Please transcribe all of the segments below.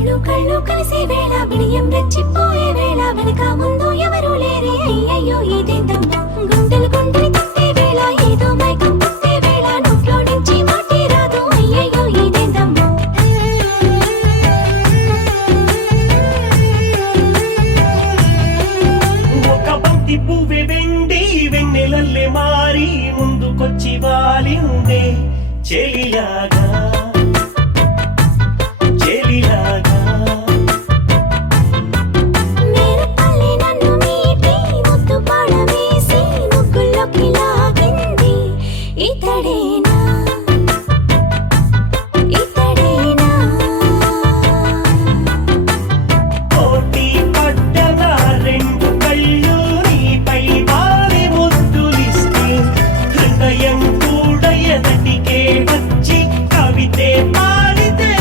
కళ్ళు కళ్ళు కలిసే వేళ బిడియం రెచ్చిపోయే వేళ వెనక ముందు ఎవరు లేరే అయ్యయ్యో ఇదేందమ్మా గుండెలు గుండెలు తట్టే వేళ ఏదో మైకం పుట్టే వేళ నోట్లో నుంచి మాటే రాదు అయ్యయ్యో ఇదేందమ్మా ఒక బంతి పువ్వే వెండి వెన్నెలల్లే మారి ముందుకొచ్చి వాలిందే చెలిలాగా మేరపల్లి నన్ను మీటి ముద్దు పాడవేసి ముగ్గుల్లోకి లాగింది ఇతడేనా ఇతడేనా పోటీ పడ్డగా రెండు కళ్ళు నీపై వారి ముద్దులిస్తే హృదయం కూడా ఎదటికే వచ్చి కవితే పాడితే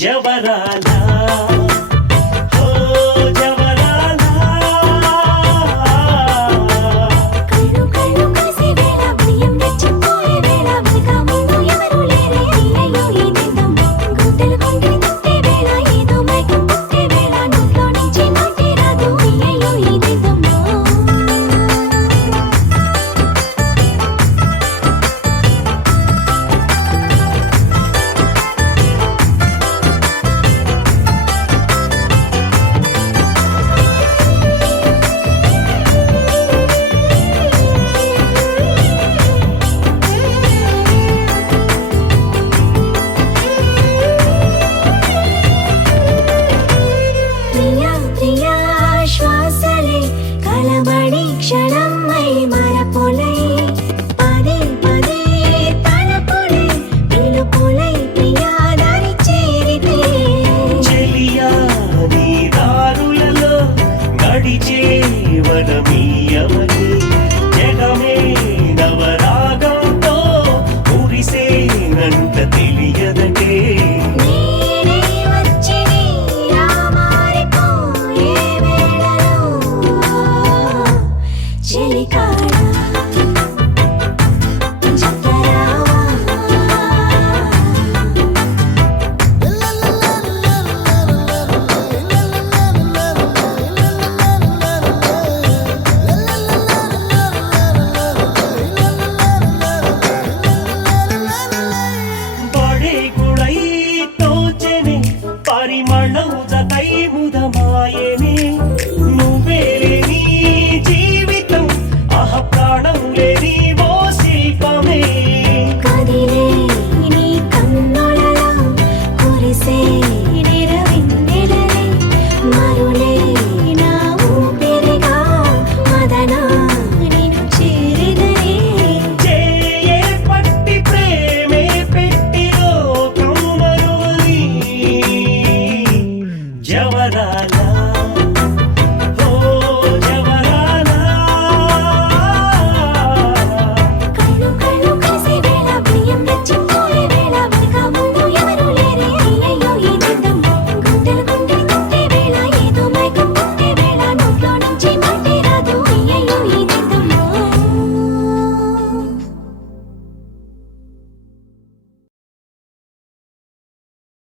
జవరా